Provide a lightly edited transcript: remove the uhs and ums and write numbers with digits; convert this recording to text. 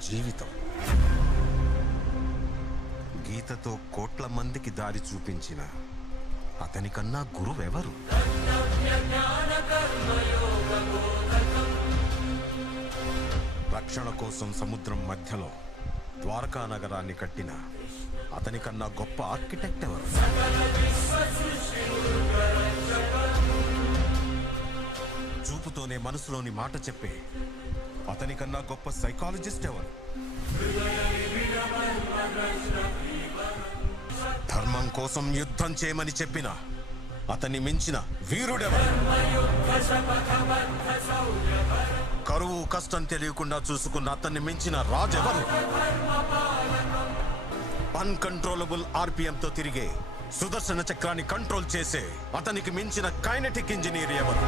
జీవితం గీతతో కోట్ల మందికి దారి చూపించిన అతనికన్నా గురువెవరు? రక్షణ కోసం సముద్రం మధ్యలో ద్వారకా నగరాన్ని కట్టిన అతనికన్నా గొప్ప ఆర్కిటెక్ట్ ఎవరు? చూపుతోనే మనసులోని మాట చెప్పే అతనికన్నా గొప్ప సైకాలజిస్ట్ ఎవరు? ధర్మం కోసం యుద్ధం చేయమని చెప్పిన అతన్ని మించిన వీరుడెవరు? కరువు కష్టం తెలియకుండా చూసుకున్న అతన్ని మించిన రాజెవరు? అన్కంట్రోలబుల్ ఆర్పిఎంతో తిరిగే సుదర్శన చక్రాన్ని కంట్రోల్ చేసే అతనికి మించిన కైనెటిక్ ఇంజనీర్ ఎవరు?